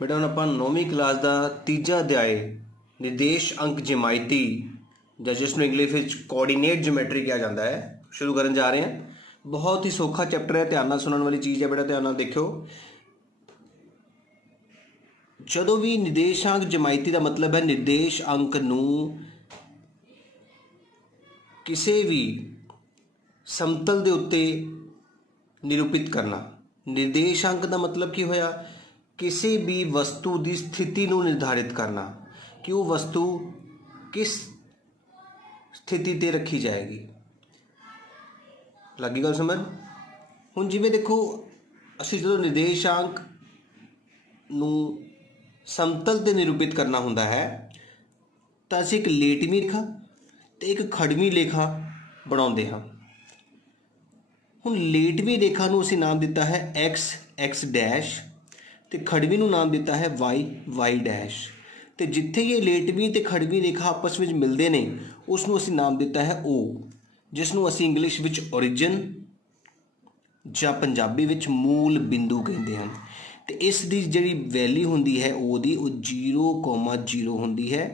बेटा हम ਆਪਾਂ 9ਵੀਂ ਕਲਾਸ ਦਾ ਤੀਜਾ ਅਧਿਆਇ ਨਿਰਦੇਸ਼ ਅੰਕ ਜਿਮਾਇਤੀ ਜਾਂ ਜਿਸ ਨੂੰ ਇੰਗਲਿਸ਼ ਵਿੱਚ ਕੋਆਰਡੀਨੇਟ ਜਿਓਮੈਟਰੀ ਕਿਹਾ ਜਾਂਦਾ ਹੈ शुरू करने जा रहे हैं। बहुत ही सौखा चैप्टर है, ध्यान नाल सुनने वाली चीज़ है बेटा, ध्यान नाल देखियो। जदों भी निर्देशांक जमायती का मतलब है निर्देश अंक नूं किसी भी समतल के उत्ते निरूपित करना। निर्देशांक का मतलब की होया किसी भी वस्तु की स्थिति नूं निर्धारित करना कि वो वस्तु किस स्थिति ते रखी जाएगी। लगी गल समझ। हुण जिवें देखो असीं जो निर्देशांक नूं समतल ते निरूपित करना हुंदा है तां असीं एक लेटवीं रेखा ते एक खड़वीं रेखा बनाउंदे हां। हुण लेटवीं रेखा नूं असीं नाम दिता है एक्स एक्स डैश ते खड़वीं नूं नाम दिता है वाई वाई डैश। ते जिथे ये लेटवीं ते खड़वीं रेखा आपस में मिलते हैं उसनूं असीं नाम दिता है ओ, जिसनूं असीं इंग्लिश विच ओरिजिन जां पंजाबी विच मूल बिंदु कहते हैं। तो इस दी जिहड़ी वैल्यू हुंदी है ओ दी 0,0 हुंदी है।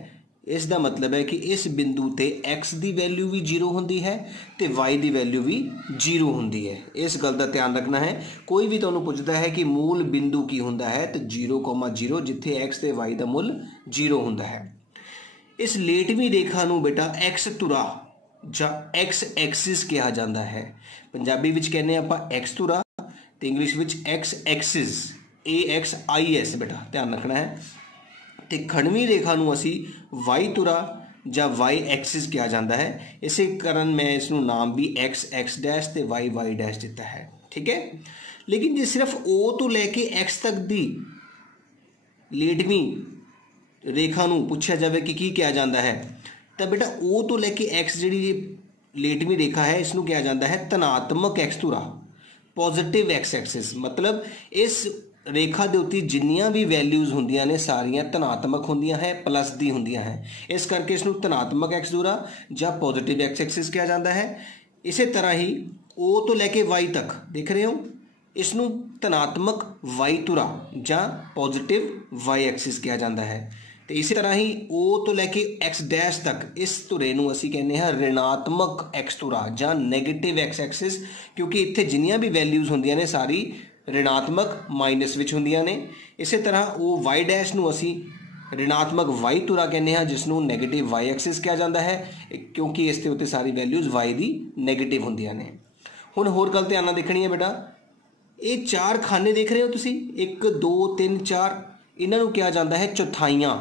इसका मतलब है कि इस बिंदु ते एक्स की वैल्यू भी 0 होंदी है तो वाई की वैल्यू भी 0 होंदी है। इस गल का ध्यान रखना है। कोई भी तुहानूं पुछदा है कि मूल बिंदु की हुंदा है तो 0,0 जिथे एक्स ते वाई का मुल 0 होंदा है। इस लेटवीं रेखा नूं बेटा एक्स तुरा जां एक्स एक्सिस कहा जाता है। पंजाबी विच कहने आपां एक्स तुरा तो इंग्लिश विच एक्स एक्सिस AXIS बेटा ध्यान रखना है। तो खड़वीं रेखा नूं असी वाई तुरा जां वाई एक्सिस कहा जाता है। इसे कारण मैं इसनूं नाम भी एक्स एक्स डैश ते वाई वाई डैश दिता है, ठीक है। लेकिन जो सिर्फ O तो लैके एक्स तक दी लेटवीं रेखा नूं पुछया जाए कि की कहा जाता है तो बेटा O तो लैके एक्स जी लेटवीं रेखा है इसनूं कहा जाता है धनात्मक एक्स तुरा, पॉजिटिव एक्स एक्सिस। मतलब इस रेखा के उत्ते जिन्नियां भी वैल्यूज़ होंदियां ने सारियां धनात्मक होंदियां है, प्लस दी होंदियां है। इस करके इसनूं धनात्मक एक्स तुरा जां पॉजिटिव एक्स एक्सिस कहा जाता है। इसी तरह ही O तो लैके वाई तक देख रहे हो इसनूं धनात्मक वाई तुरा जां पॉजिटिव वाई एक्सिस कहा जाता है। तो इसी तरह ही O तो लैके एक्स डैश तक इस तुरे नूं असीं कहने हैं ऋणात्मक एक्स तुरा जां नैगेटिव एक्स एक्सिस, क्योंकि इत्थे जिन्नियां भी वैल्यूज़ होंदियां ने सारी ऋणात्मक माइनस विच होंदियां ने। इसी तरह वो वाई डैश नूं असीं ऋणात्मक वाई तुरा कहने हैं जिसनूं नैगेटिव वाई एक्सिस कहा जाता है, क्योंकि इसके उत्ते सारी वैल्यूज़ वाई दी नैगेटिव होंदियां ने। हुण होर गल ध्यान नाल देखनी है बेटा, ये चार खाने देख रहे हो तुसीं 1 2 3 4 इन्हां नूं कहा जाता है चौथाइयां।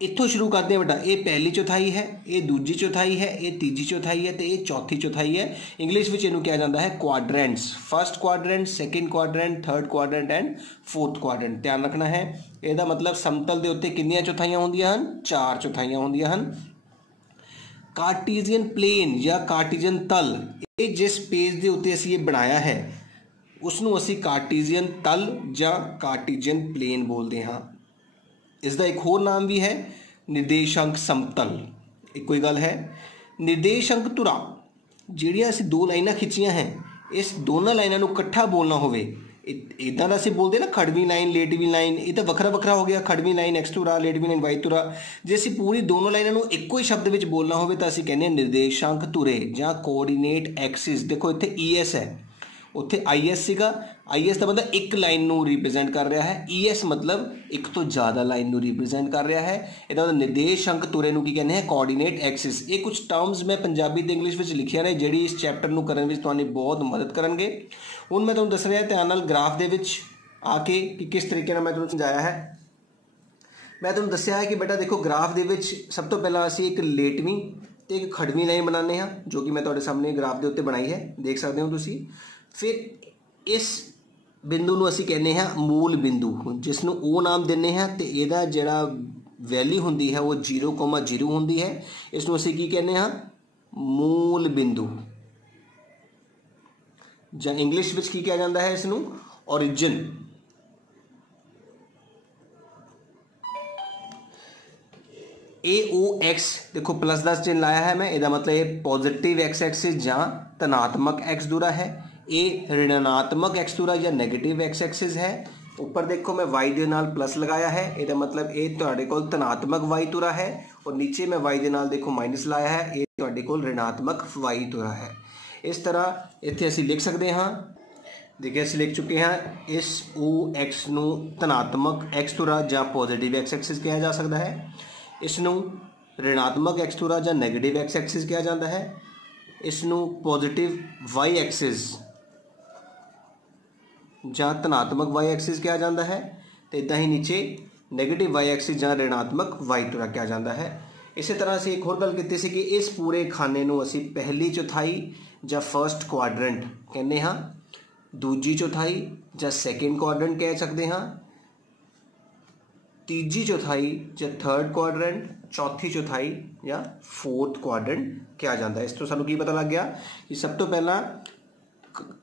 इत्थों शुरू करते हैं बेटा, ये पहली चौथाई है, ये दूजी चौथाई है, ये तीजी चौथाई है, तो ये चौथी चौथाई है। इंग्लिश में इन्हों कहा जाता है quadrants, first quadrant, second quadrant, third quadrant and fourth quadrant. ध्यान रखना है इसका मतलब समतल के उत्ते कितनियां चौथाइयां होंदियां हन, 4 चौथाइयां होंदियां हन। कार्टीजियन प्लेन या कार्टीजियन तल, ये जिस पेज के उत्ते असीं ये बनाया है उसनूं असीं कार्टीजियन तल या कार्टीजियन प्लेन बोलते हैं। इसका एक होर नाम भी है निर्देशांक समतल। एक कोई गल है निर्देशांक तुरा जिहड़ियां असीं 2 लाइनां खिंचियां हैं, इस दोनों लाइनां नूं इकट्ठा बोलना होवे इदां दा असीं बोलदे ना खड़वीं लाइन लेटवीं लाइन, ये तो वखरा वखरा हो गया। खड़वीं लाइन एक्स तुरा, लेटवीं लाइन वाई तुरा। जे असीं पूरी दोनों लाइनां नूं इक्को ही शब्द विच बोलना होवे तां असीं कहने निर्देशांक तुरे जां कोआर्डीनेट एक्सिस। देखो इत्थे ES है, उत्थे IS सीगा। IS का मतलब एक लाइन नूं रिप्रेजेंट कर रहा है, ES मतलब एक तो ज़्यादा लाइन नूं रिप्रेजेंट कर रहा है। इहदा निर्देशांक तुरे नूं की कहने हैं कोआर्डीनेट एक्सिस। ये कुछ टर्म्स मैं पंजाबी ते इंग्लिश विच लिखिया ने जिहड़ी इस चैप्टर नूं करन विच तुहानूं बहुत मदद करनगे। हुण मैं तुहानूं दस रहा ध्यान नाल ग्राफ दे विच आके कि किस तरीके नाल मैं तुहानूं समझाया है। मैं तुहानूं दस्सिया है कि बेटा देखो ग्राफ दे विच सब तो पहला असीं एक लेटवीं ते एक खड़वीं लाइन बनाने हैं, जो कि मैं तुहाडे सामने ग्राफ दे उत्ते बनाई है, देख सकते हो तुसीं। फिर इस बिंदु नूं असीं कहने हैं मूल बिंदु, जिसनूं O नाम दिंदे हैं। तो इहदा जिहड़ा वैल्यू हुंदी है वो 0,0 हुंदी है। इसनूं असीं की कहने हैं मूल बिंदु, जां इंग्लिश विच की कहा जाता है इसनूं ओरिजिन। AOX देखो प्लस का चिन्ह लाया है मैं, इसका मतलब ये पॉजिटिव एक्स एक्सिस जां धनात्मक एक्स दूरा है। ए ऋणात्मक एक्स दूरा या नेगेटिव एक्स एक्सिस है। ਉੱਪਰ ਦੇਖੋ मैं y ਦੇ ਨਾਲ प्लस लगाया है, ਇਹਦਾ मतलब ਇਹ ਤੁਹਾਡੇ ਕੋਲ ਧਨਾਤਮਕ y ਤੁਰਾ है, और नीचे मैं y ਦੇ ਨਾਲ देखो माइनस लाया है, ਇਹ ਤੁਹਾਡੇ ਕੋਲ ऋणात्मक y ਤੁਰਾ है। इस तरह ਇੱਥੇ ਅਸੀਂ ਲਿਖ ਸਕਦੇ ਹਾਂ। देखिए ਅਸੀਂ लिख चुके हैं इस ओ एक्स ਨੂੰ ਧਨਾਤਮਕ x ਤੁਰਾ ਜਾਂ ਪੋਜ਼ਿਟਿਵ x ਐਕਸਿਸ ਕਿਹਾ ਜਾ ਸਕਦਾ ਹੈ, ਇਸ ਨੂੰ ऋणात्मक x ਤੁਰਾ ਜਾਂ ਨੈਗੇਟਿਵ x ਐਕਸਿਸ ਕਿਹਾ ਜਾਂਦਾ ਹੈ, ਇਸ ਨੂੰ ਪੋਜ਼ਿਟਿਵ y ਐਕਸਿਸ ਜਾਂ ਧਨਾਤਮਕ y ਐਕਸਿਸ ਕਿਹਾ ਜਾਂਦਾ ਹੈ, ਤੇ ਇਦਾਂ ਹੀ ਨੀਚੇ ਨੈਗੇਟਿਵ y ਐਕਸਿਸ ਜਾਂ ऋणात्मक y ਤੁਰਾ ਕਿਹਾ ਜਾਂਦਾ ਹੈ। ਇਸੇ ਤਰ੍ਹਾਂ ਅਸੀਂ ਇੱਕ ਹੋਰ ਗੱਲ ਕੀਤੀ ਸੀ ਕਿ ਇਸ ਪੂਰੇ ਖਾਨੇ ਨੂੰ ਅਸੀਂ ਪਹਿਲੀ ਚੌਥਾਈ ਜਾਂ ਫਰਸਟ ਕੁਆਡਰੈਂਟ ਕਹਿੰਦੇ ਹਾਂ, ਦੂਜੀ ਚੌਥਾਈ ਜਾਂ ਸੈਕਿੰਡ ਕੁਆਡਰੈਂਟ ਕਹਿ ਸਕਦੇ ਹਾਂ, ਤੀਜੀ ਚੌਥਾਈ ਜਾਂ ਥਰਡ ਕੁਆਡਰੈਂਟ, ਚੌਥੀ ਚੌਥਾਈ ਜਾਂ ਫੋਰਥ ਕੁਆਡਰੈਂਟ ਕਿਹਾ ਜਾਂਦਾ ਹੈ। ਇਸ ਤੋਂ ਸਾਨੂੰ ਕੀ ਪਤਾ ਲੱਗ ਗਿਆ ਕਿ ਸਭ ਤੋਂ ਪਹਿਲਾਂ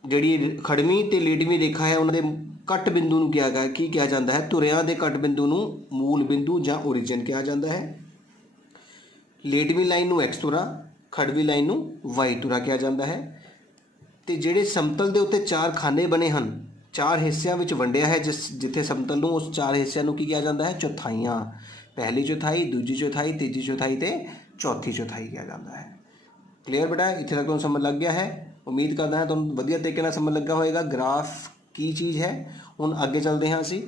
ਜਿਹੜੀ ਖੜਵੀਂ ਤੇ ਲੇਟਵੀਂ ਰੇਖਾ ਹੈ ਉਹਨਾਂ ਦੇ ਕੱਟ ਬਿੰਦੂ ਨੂੰ ਕੀ ਕਿਹਾ ਜਾਂਦਾ ਹੈ, ਧੁਰਿਆਂ ਦੇ ਕੱਟ ਬਿੰਦੂ ਨੂੰ ਮੂਲ ਬਿੰਦੂ ਜਾਂ ਓਰੀਜਨ ਕਿਹਾ ਜਾਂਦਾ ਹੈ। ਲੇਟਵੀਂ ਲਾਈਨ ਨੂੰ x ਤੁਰਾ, ਖੜਵੀਂ ਲਾਈਨ ਨੂੰ y ਤੁਰਾ ਕਿਹਾ ਜਾਂਦਾ ਹੈ। ਤੇ ਜਿਹੜੇ ਸਮਤਲ ਦੇ ਉੱਤੇ ਚਾਰ ਖਾਨੇ ਬਣੇ ਹਨ, ਚਾਰ ਹਿੱਸਿਆਂ ਵਿੱਚ ਵੰਡਿਆ ਹੈ, ਜਿੱਥੇ ਸਮਤਲ ਨੂੰ ਉਸ ਚਾਰ ਹਿੱਸਿਆਂ ਨੂੰ ਕੀ ਕਿਹਾ ਜਾਂਦਾ ਹੈ, ਚੌਥਾਈਆਂ। ਪਹਿਲੀ ਚੌਥਾਈ, ਦੂਜੀ ਚੌਥਾਈ, ਤੀਜੀ ਚੌਥਾਈ ਤੇ ਚੌਥੀ ਚੌਥਾਈ ਕਿਹਾ ਜਾਂਦਾ ਹੈ। ਕਲੀਅਰ ਬੇਟਾ, ਇੱਥੇ ਤੱਕ ਤੁਹਾਨੂੰ ਸਮਝ ਲੱਗ ਗਿਆ ਹੈ। ਉਮੀਦ ਕਰਦਾ ਹਾਂ ਤੁਹਾਨੂੰ ਵਧੀਆ ਤਰੀਕੇ ਨਾਲ ਸਮਝ ਲੱਗਾ ਹੋਏਗਾ ਗ੍ਰਾਫ ਕੀ ਚੀਜ਼ ਹੈ। ਹੁਣ ਅੱਗੇ ਚੱਲਦੇ ਹਾਂ ਅਸੀਂ।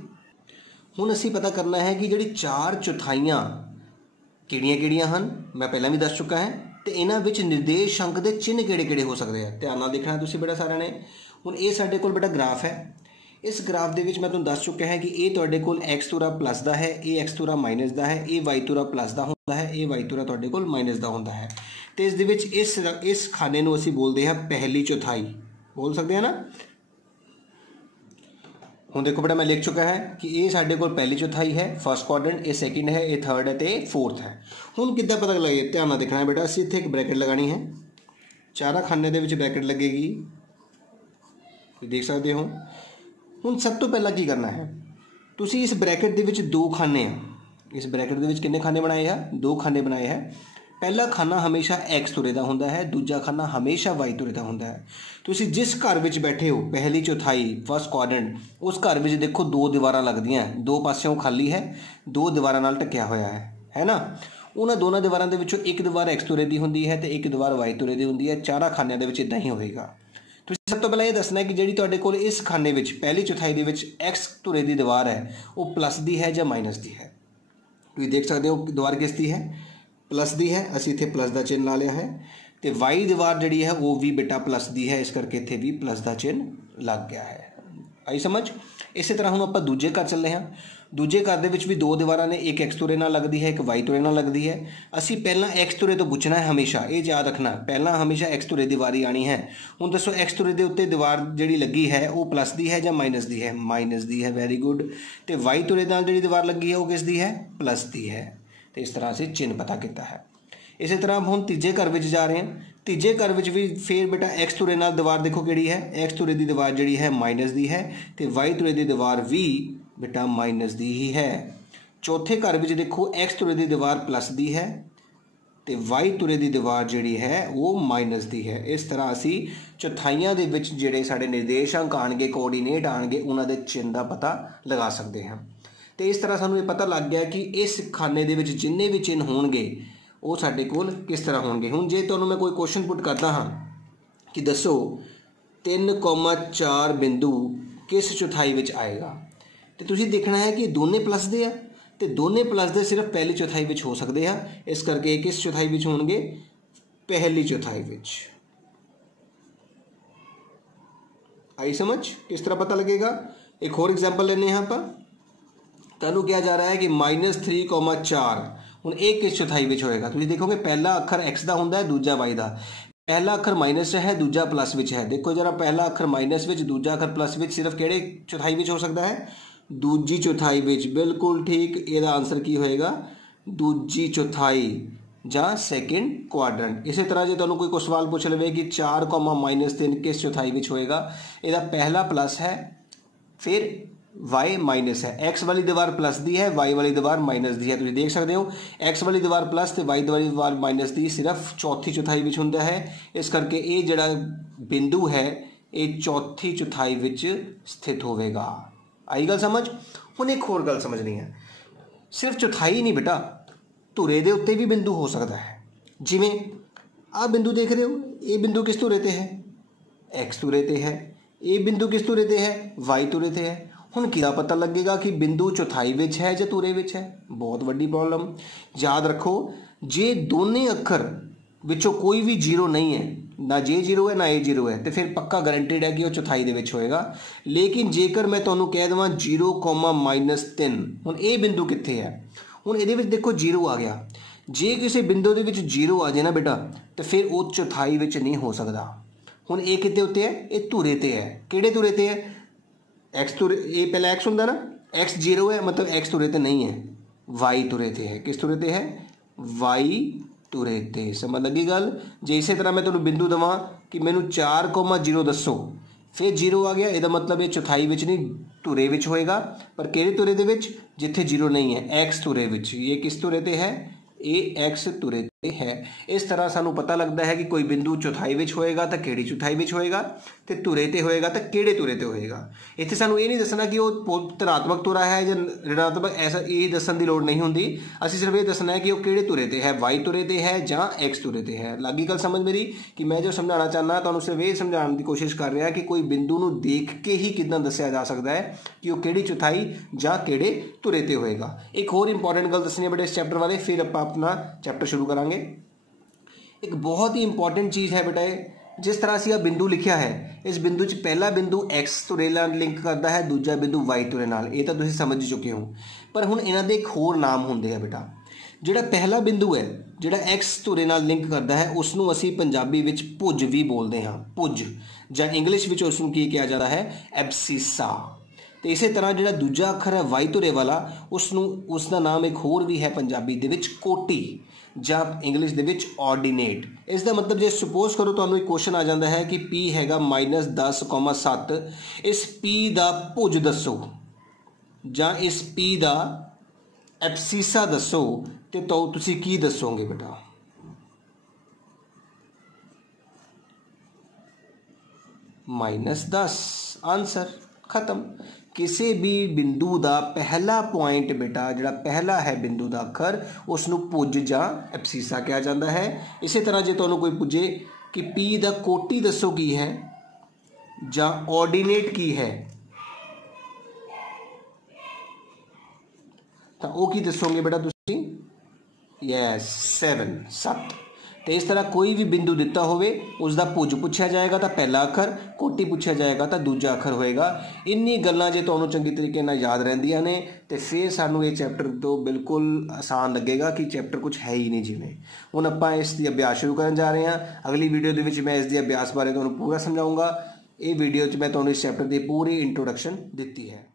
ਹੁਣ ਅਸੀਂ ਪਤਾ ਕਰਨਾ ਹੈ ਕਿ ਜਿਹੜੀ ਚਾਰ ਚੌਥਾਈਆਂ ਕਿਹੜੀਆਂ ਹਨ, ਮੈਂ ਪਹਿਲਾਂ ਵੀ ਦੱਸ ਚੁੱਕਾ ਹਾਂ, ਤੇ ਇਹਨਾਂ ਵਿੱਚ ਨਿਰਦੇਸ਼ਾਂਕ ਦੇ ਚਿੰਨ੍ਹ ਕਿਹੜੇ ਹੋ ਸਕਦੇ ਆ। ਧਿਆਨ ਨਾਲ ਦੇਖਣਾ ਤੁਸੀਂ ਬੇਟਾ ਸਾਰਿਆਂ ਨੇ। ਹੁਣ ਇਹ ਸਾਡੇ ਕੋਲ ਬੇਟਾ ਗ੍ਰਾਫ ਹੈ। ਇਸ ਗ੍ਰਾਫ ਦੇ ਵਿੱਚ ਮੈਂ ਤੁਹਾਨੂੰ ਦੱਸ ਚੁੱਕਿਆ ਹੈ ਕਿ ਇਹ ਤੁਹਾਡੇ ਕੋਲ x ਤੁਰਾ ਪਲੱਸ ਦਾ ਹੈ, ਇਹ x ਤੁਰਾ ਮਾਈਨਸ ਦਾ ਹੈ, ਇਹ y ਤੁਰਾ ਪਲੱਸ ਦਾ ਹੁੰਦਾ ਹੈ, ਇਹ y ਤੁਰਾ ਤੁਹਾਡੇ ਕੋਲ ਮਾਈਨਸ ਦਾ ਹੁੰਦਾ ਹੈ। ਤੇ ਇਸ ਦੇ ਵਿੱਚ ਇਸ ਖਾਨੇ ਨੂੰ ਅਸੀਂ ਬੋਲਦੇ ਹਾਂ ਪਹਿਲੀ ਚੌਥਾਈ, ਬੋਲ ਸਕਦੇ ਹਾਂ ਨਾ। ਹੁਣ ਦੇਖੋ ਬੇਟਾ ਮੈਂ ਲਿਖ ਚੁੱਕਾ ਹੈ ਕਿ ਇਹ ਸਾਡੇ ਕੋਲ ਪਹਿਲੀ ਚੌਥਾਈ ਹੈ, ਫਸਟ ਕੁਆਡਰੈਂਟ, ਇਹ ਸੈਕਿੰਡ ਹੈ, ਇਹ ਥਰਡ ਹੈ ਤੇ ਫੋਰਥ ਹੈ। ਹੁਣ ਕਿੱਦਾਂ ਪਤਾ ਲੱਗੇ, ਧਿਆਨ ਨਾਲ ਦੇਖਣਾ ਹੈ ਬੇਟਾ। ਅਸੀਂ ਇੱਥੇ ਇੱਕ ਬ੍ਰੈਕਟ ਲਗਾਣੀ ਹੈ, ਚਾਰਾਂ ਖਾਨੇ ਦੇ ਵਿੱਚ ਬ੍ਰੈਕਟ ਲੱਗੇਗੀ, ਦੇਖ ਸਕਦੇ ਹੋ। ਹੁਣ ਸਭ ਤੋਂ ਪਹਿਲਾਂ ਕੀ ਕਰਨਾ ਹੈ, ਤੁਸੀਂ ਇਸ ਬ੍ਰੈਕਟ ਦੇ ਵਿੱਚ ਦੋ ਖਾਨੇ ਆ, ਇਸ ਬ੍ਰੈਕਟ ਦੇ ਵਿੱਚ ਕਿੰਨੇ ਖਾਨੇ ਬਣਾਏ ਆ, ਦੋ ਖਾਨੇ ਬਣਾਏ ਹੈ। ਪਹਿਲਾ ਖਾਨਾ ਹਮੇਸ਼ਾ x ਤੁਰੇ ਦਾ ਹੁੰਦਾ ਹੈ, ਦੂਜਾ ਖਾਨਾ ਹਮੇਸ਼ਾ y ਤੁਰੇ ਦਾ ਹੁੰਦਾ ਹੈ। ਤੁਸੀਂ ਜਿਸ ਘਰ ਵਿੱਚ ਬੈਠੇ ਹੋ, ਪਹਿਲੀ ਚੌਥਾਈ ਫਸਟ ਕੁਆਡਰੈਂਟ, ਉਸ ਘਰ ਵਿੱਚ ਦੇਖੋ ਦੋ ਦੀਵਾਰਾਂ ਲੱਗਦੀਆਂ, ਦੋ ਪਾਸਿਓਂ ਖਾਲੀ ਹੈ, ਦੋ ਦੀਵਾਰਾਂ ਨਾਲ ਢੱਕਿਆ ਹੋਇਆ ਹੈ ਨਾ। ਉਹਨਾਂ ਦੋਨਾਂ ਦੀਵਾਰਾਂ ਦੇ ਵਿੱਚੋਂ ਇੱਕ ਦੀਵਾਰ x ਤੁਰੇ ਦੀ ਹੁੰਦੀ ਹੈ ਤੇ ਇੱਕ ਦੀਵਾਰ y ਤੁਰੇ ਦੀ ਹੁੰਦੀ ਹੈ। ਚਾਰਾਂ ਖਾਨਿਆਂ ਦੇ ਵਿੱਚ ਇਦਾਂ ਹੀ ਹੋਵੇਗਾ। ਤੁਸੀਂ ਸਭ ਤੋਂ ਪਹਿਲਾਂ ਇਹ ਦੱਸਣਾ ਹੈ ਕਿ ਜਿਹੜੀ ਤੁਹਾਡੇ ਕੋਲ ਇਸ ਖਾਨੇ ਵਿੱਚ ਪਹਿਲੀ ਚੌਥਾਈ ਦੇ ਵਿੱਚ x ਤੁਰੇ ਦੀ ਦੀਵਾਰ ਹੈ, ਉਹ ਪਲੱਸ ਦੀ ਹੈ ਜਾਂ ਮਾਈਨਸ ਦੀ ਹੈ। ਤੁਸੀਂ ਦੇਖ ਸਕਦੇ ਹੋ ਦੀਵਾਰ ਕਿਸ ਦੀ ਹੈ, प्लस दी है, ਅਸੀਂ ਇੱਥੇ प्लस ਦਾ ਚਿੰਨ੍ਹ ਲਾ ਲਿਆ ਹੈ। ਤੇ y ਦੀਵਾਰ ਜਿਹੜੀ ਹੈ ਉਹ ਵੀ ਬੇਟਾ प्लस ਦੀ ਹੈ, ਇਸ ਕਰਕੇ ਇੱਥੇ ਵੀ प्लस ਦਾ ਚਿੰਨ੍ਹ ਲੱਗ ਗਿਆ ਹੈ। ਆਈ ਸਮਝ। ਇਸੇ ਤਰ੍ਹਾਂ ਹੁਣ ਆਪਾਂ ਦੂਜੇ ਘਰ ਚੱਲੇ ਹਾਂ। ਦੂਜੇ ਘਰ ਦੇ ਵਿੱਚ ਵੀ ਦੋ ਦੀਵਾਰਾਂ ਨੇ, ਇੱਕ x ਤੁਰੇ ਨਾਲ ਲੱਗਦੀ ਹੈ, ਇੱਕ y ਤੁਰੇ ਨਾਲ ਲੱਗਦੀ ਹੈ। ਅਸੀਂ ਪਹਿਲਾਂ x ਤੁਰੇ ਤੋਂ ਪੁੱਛਣਾ ਹੈ ਹਮੇਸ਼ਾ, ਇਹ ਯਾਦ ਰੱਖਣਾ, ਪਹਿਲਾਂ ਹਮੇਸ਼ਾ x ਤੁਰੇ ਦੀ ਵਾਰੀ ਆਣੀ ਹੈ। ਹੁਣ ਦੱਸੋ x ਤੁਰੇ ਦੇ ਉੱਤੇ ਦੀਵਾਰ ਜਿਹੜੀ ਲੱਗੀ ਹੈ ਉਹ प्लस ਦੀ ਹੈ ਜਾਂ ਮਾਈਨਸ ਦੀ ਹੈ, ਮਾਈਨਸ ਦੀ ਹੈ, ਵੈਰੀ ਗੁੱਡ। ਤੇ y ਤੁਰੇ ਨਾਲ ਜਿਹੜੀ ਦੀਵਾਰ ਲੱਗੀ ਹੈ ਉਹ ਕਿਸ ਦੀ ਹੈ, प्लस ਦੀ ਹੈ। तो इस तरह से चिन्ह पता किया है। इसी तरह हम तीजे घर में जा रहे हैं। तीजे घर में भी फिर बेटा एक्स तुरे नाल दीवार देखो किहड़ी है, एक्स तुरे की दीवार जिहड़ी है माइनस दी है, तो वाई तुरे की दीवार भी बेटा माइनस दी ही है। चौथे घर में देखो एक्स तुरे की दीवार प्लस दी है, तो वाई तुरे की दीवार जिहड़ी है वो माइनस दी है। इस तरह असी चौथाइयां दे विच जिहड़े साडे निर्देशांक आउणगे, कोआर्डीनेट आउणगे, उन्हां दे चिन्ह का पता लगा सकते हैं। तो इस तरह सानू ये पता लग गया कि इस खाने दे विच जिन्ने भी चिन्ह होणगे वो साडे कोल किस तरह होणगे। हुण जे तुहानू मैं कोई क्वेश्चन पुट करदा हाँ कि दसो 3,4 बिंदु किस चौथाई विच आएगा, तो तुसीं देखना है कि दोने प्लस दे आ, तो दोने प्लस दे सिर्फ पहली चौथाई विच हो सकते हैं। इस करके किस चौथाई विच होणगे, पहली चौथाई विच। आई समझ। किस तरह पता लगेगा, एक होर एग्जाम्पल लेने हैं आपां। तुहानू क्या जा रहा है कि -3,4 हुण एक किस चौथाई विच होएगा। तुसीं देखोगे पहला अखर x दा हुंदा है, दूजा y दा। पहला अखर माइनस है, दूजा प्लस विच है। देखो जरा पहला अखर माइनस विच, दूजा अखर प्लस विच, सिर्फ किहड़े चौथाई विच हो सकता है, दूजी चौथाई विच। बिल्कुल ठीक, इहदा आंसर की होएगा, दूजी चौथाई जां सैकेंड क्वाड्रेंट। इस तरह जो तुहानू कोई सवाल पूछ लवे कि 4,-3 किस चौथाई विच होएगा, इहदा पहला प्लस है, फिर y माइनस है। x वाली दीवार प्लस दी है, y वाली दीवार माइनस दी है। तुम देख सकते हो x वाली दीवार प्लस तो y वाली दीवार माइनस दी सिर्फ चौथी चौथाई विच हुंदा है। इस करके ये जिहड़ा बिंदु है ये चौथी चौथाई विच स्थित होवेगा। आई गल समझ। हुण एक होर गल समझनी है, सिर्फ चौथाई नहीं बेटा, धुरे दे उत्ते भी बिंदु हो सकता है। जिवें आ बिंदु देख रहे हो, ये बिंदु किस धुरे ते है, एक्स धुरे ते है। ये बिंदु किस धुरे ते है, वाई धुरे ते है। हुण किदा पता लगेगा कि बिंदु चौथाई विच है या धुरे विच है? बहुत वड्डी प्रॉब्लम। याद रखो, जे दोने अखर विचों कोई भी जीरो नहीं है, ना जे जीरो है ना ए जीरो है, तो फिर पक्का गारंटेड है कि वह चौथाई दे विच होएगा। लेकिन जेकर मैं तुहानूं कह देवां 0,-3, हुण ये बिंदु कित्थे है? हुण इहदे विच देखो जीरो आ गया। जे किसी बिंदु दे विच जीरो आ जाए ना बेटा, तो फिर वो चौथाई विच नहीं हो सकता। हुण ये कित्ते उत्ते है? ये धुरे ते है। किहड़े धुरे ते है? एक्स धुरे, ये पहला एक्स हुंदा ना, एक्स जीरो है मतलब एक्स धुरे ते नहीं है, वाई धुरे ते है। किस धुरे ते है? वाई धुरे ते। समझ लगी गल। जे इसे तरह मैं तुहानूं बिंदु देवां कि मैनूं 4,0 दसो, फिर जीरो आ गया, इसका मतलब ये चौथाई विच नहीं धुरे विच होएगा। पर किहड़े धुरे दे विच? जिथे जीरो नहीं है, एक्स धुरे विच। ये किस धुरे ते है? ये एक्स धुरे ते है। इस तरह सानू पता लगता है कि कोई बिंदु चौथाई विच होएगा तो किहड़ी चौथाई विच होएगा, ते धुरे ते होएगा तो किहड़े धुरे ते होएगा। इत्थे सानू ये नहीं दसना कि वो धनात्मक धुरा है या ऋणात्मक, ऐसा ये दसन की लोड़ नहीं होंदी। असीं सिर्फ ये दसना है कि वो किहड़े धुरे ते है, वाई धुरे ते है जां एक्स धुरे ते है। लगी गल समझ मेरी कि मैं जो समझाना चाहना तुहानूं सिर्फ ये समझाने की कोशिश कर रहा कि कोई बिंदु नूं देख के ही किदां दस्सिया जा सकता है कि वो किहड़ी चौथाई जां किहड़े धुरे ते होएगा। एक होर इंपॉर्टेंट गल दसनी है बेटे इस चैप्टर वाले, फिर आपां अपना चैप्टर शुरू करांगे। एक बहुत ही इंपॉर्टेंट चीज़ है बेटा, जिस तरह से यह बिंदु लिखा है, इस बिंदु च पहला बिंदु एक्स धुरे नाल लिंक करता है, दूजा बिंदु वाई धुरे नाल। ये तो तुसीं समझ चुके हो। पर हुण इन्हां दे एक होर नाम हुंदे आ बेटा। जिहड़ा पहला बिंदु है, जिहड़ा एक्स धुरे नाल लिंक करता है, उसनूं असीं पंजाबी विच भुज भी बोलते हैं, भुज। जां इंग्लिश विच उसनूं की कहा जाता है? एब्सिसा। तो इस तरह जिहड़ा दूजा अखर है वाई धुरे वाला, उसका नाम एक होर भी है पंजाबी दे विच कोटी, जां इंग्लिश दे विच ऑर्डिनेट। इसका मतलब जे सपोज करो तुहानूं एक क्वेश्चन आ जाता है कि पी हैगा -10,7, इस पी का भुज दसो जां इस पी का एब्सिसा दसो, तो तुसीं की दसोगे बेटा? -10। आंसर खत्म। किसी भी बिंदु का पहला पॉइंट बेटा, जिहड़ा पहला है बिंदु का अखर, उसनूं भुज जां एब्सिसा कहा जाता है। इस तरह जे तुहानूं कोई पुछे कि पी का कोटि दसो की है जां ऑर्डिनेट की है, तो वो की दसोगे बेटा तुसीं? यस, 7। तो इस तरह कोई भी बिंदु दिता होवे, उसका भुज पूछा जाएगा तो पहला अखर, कोटि पूछा जाएगा तो दूजा अखर होएगा। इन्नी गल्लां जे तुहानूं चंगी तरीके नाल याद रहिंदियां ने, तो फिर सानूं ये चैप्टर तो बिल्कुल आसान लगेगा कि चैप्टर कुछ है ही नहीं। जिवें हुण आपां इसदी अभ्यास शुरू करन जा रहे हैं। अगली वीडियो दे विच मैं इसदी अभ्यास बारे तुहानूं पूरा समझाऊंगा। ये वीडियो च मैं तुहानूं इस चैप्टर की पूरी इंट्रोडक्शन दित्ती है।